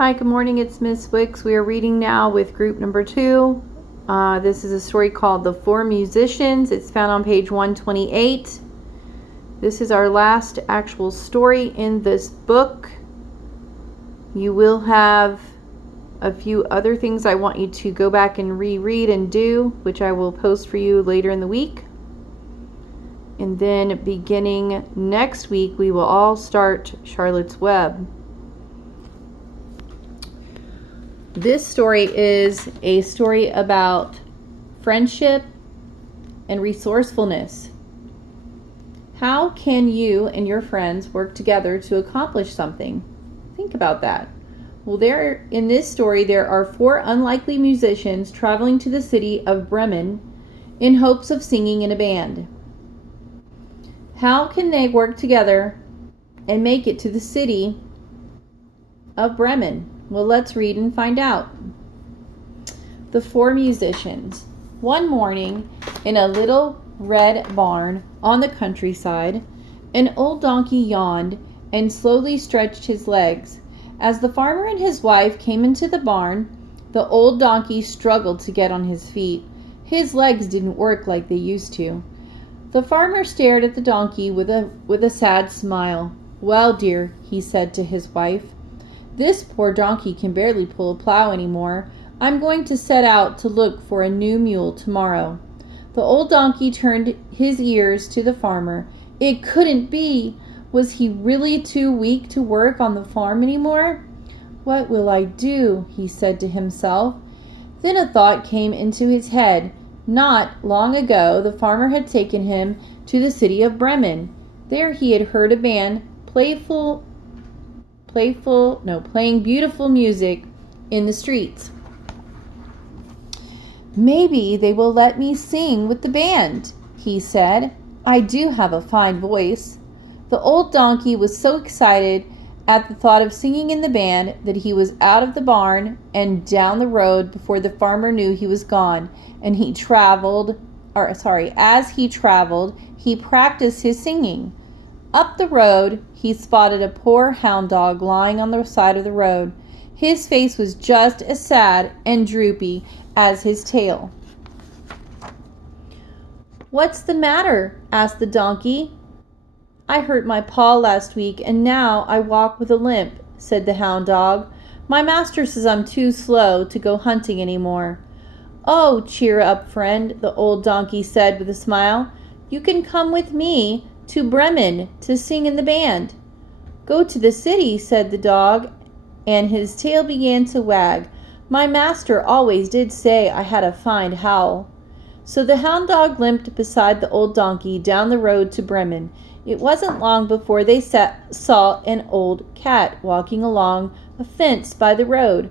Hi, good morning. It's Miss Wicks. We are reading now with group number 2. This is a story called The Four Musicians. It's found on page 128. This is our last actual story in this book. You will have a few other things I want you to go back and reread and do, which I will post for you later in the week. And then beginning next week, we will all start Charlotte's Web. This story is a story about friendship and resourcefulness. How can you and your friends work together to accomplish something? Think about that. Well, in this story, there are 4 unlikely musicians traveling to the city of Bremen in hopes of singing in a band. How can they work together and make it to the city of Bremen? Well, let's read and find out. The 4 musicians. One morning, in a little red barn on the countryside, an old donkey yawned and slowly stretched his legs. As the farmer and his wife came into the barn, the old donkey struggled to get on his feet. His legs didn't work like they used to. The farmer stared at the donkey with a sad smile. "Well, dear," he said to his wife, "this poor donkey can barely pull a plow anymore. I'm going to set out to look for a new mule tomorrow." The old donkey turned his ears to the farmer. It couldn't be! Was he really too weak to work on the farm anymore? "What will I do?" he said to himself. Then a thought came into his head. Not long ago, the farmer had taken him to the city of Bremen. There he had heard a band playing beautiful music in the streets. "Maybe they will let me sing with the band," he said. "I do have a fine voice." The old donkey was so excited at the thought of singing in the band that he was out of the barn and down the road before the farmer knew he was gone. And as he traveled, he practiced his singing. Up the road, he spotted a poor hound dog lying on the side of the road. His face was just as sad and droopy as his tail. "What's the matter?" asked the donkey. "I hurt my paw last week, and now I walk with a limp," said the hound dog. "My master says I'm too slow to go hunting anymore." "Oh, cheer up, friend," the old donkey said with a smile. "You can come with me to Bremen to sing in the band." "Go to the city," said the dog, and his tail began to wag. "My master always did say I had a fine howl." So the hound dog limped beside the old donkey down the road to Bremen. It wasn't long before they saw an old cat walking along a fence by the road.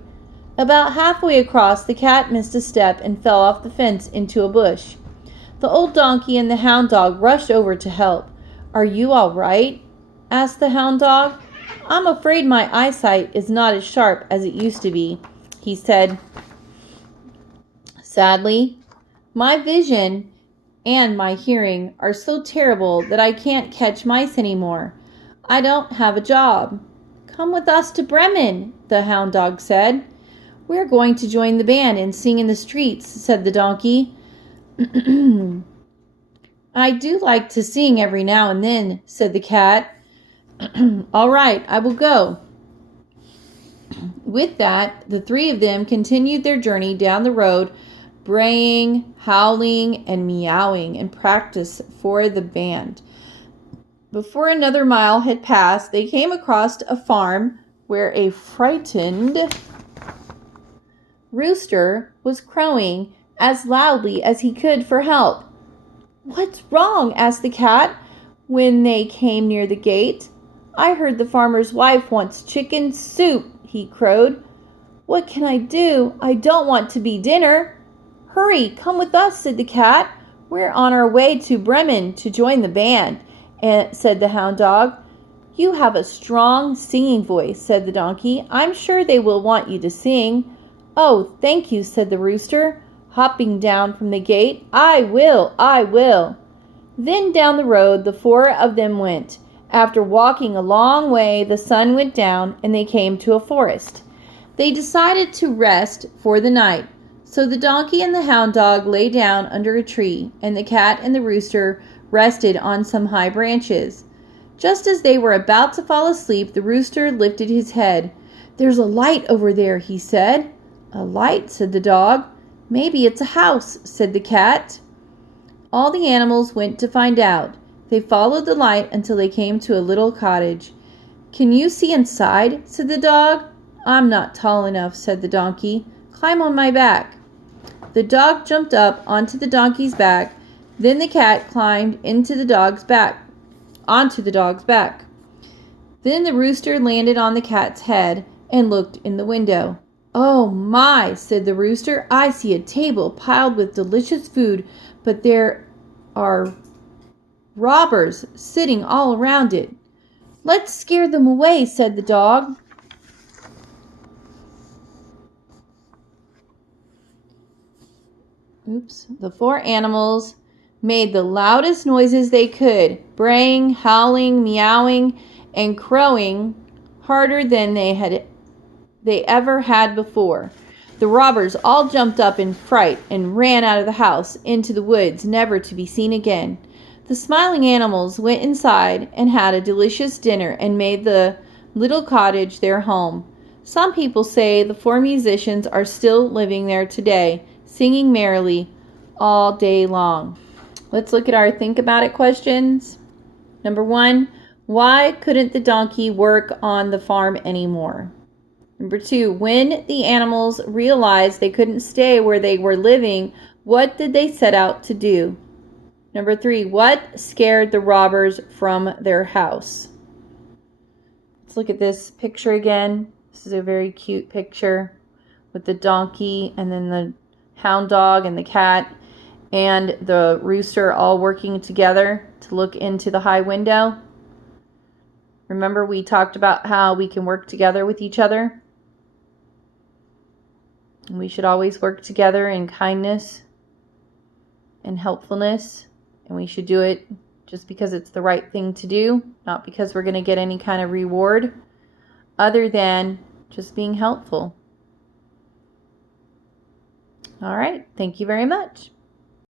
About halfway across, the cat missed a step and fell off the fence into a bush. The old donkey and the hound dog rushed over to help. "Are you all right?" asked the hound dog. "I'm afraid my eyesight is not as sharp as it used to be," he said sadly. "My vision and my hearing are so terrible that I can't catch mice anymore. I don't have a job." "Come with us to Bremen," the hound dog said. "We're going to join the band and sing in the streets," said the donkey. "I do like to sing every now and then," said the cat. "All right, I will go." With that, the 3 of them continued their journey down the road, braying, howling, and meowing in practice for the band. Before another mile had passed, they came across a farm where a frightened rooster was crowing as loudly as he could for help. "What's wrong?" asked the cat when they came near the gate. "I heard the farmer's wife wants chicken soup," he crowed. "What can I do? I don't want to be dinner." "Hurry, come with us," said the cat. "We're on our way to Bremen to join the band," said the hound dog. "You have a strong singing voice," said the donkey. "I'm sure they will want you to sing." "Oh, thank you," said the rooster, hopping down from the gate. I will." Then down the road the 4 of them went. After walking a long way, the sun went down and they came to a forest. They decided to rest for the night. So the donkey and the hound dog lay down under a tree, and the cat and the rooster rested on some high branches. Just as they were about to fall asleep, the rooster lifted his head. "There's a light over there," he said. "A light?" said the dog. "Maybe it's a house," said the cat. All the animals went to find out. They followed the light until they came to a little cottage. "Can you see inside?" said the dog. "I'm not tall enough," said the donkey. "Climb on my back." The dog jumped up onto the donkey's back. Then the cat climbed onto the dog's back. Then the rooster landed on the cat's head and looked in the window. "Oh my," said the rooster, "I see a table piled with delicious food, but there are robbers sitting all around it." "Let's scare them away," said the dog. The four animals made the loudest noises they could, braying, howling, meowing, and crowing harder than they ever had before. The robbers all jumped up in fright and ran out of the house into the woods, never to be seen again. The smiling animals went inside and had a delicious dinner and made the little cottage their home. Some people say the four musicians are still living there today, singing merrily all day long. Let's look at our think about it questions. Number 1, why couldn't the donkey work on the farm anymore? Number 2, when the animals realized they couldn't stay where they were living, what did they set out to do? Number 3, what scared the robbers from their house? Let's look at this picture again. This is a very cute picture with the donkey and then the hound dog and the cat and the rooster all working together to look into the high window. Remember, we talked about how we can work together with each other. We should always work together in kindness and helpfulness, and we should do it just because it's the right thing to do, not because we're going to get any kind of reward other than just being helpful. All right, thank you very much.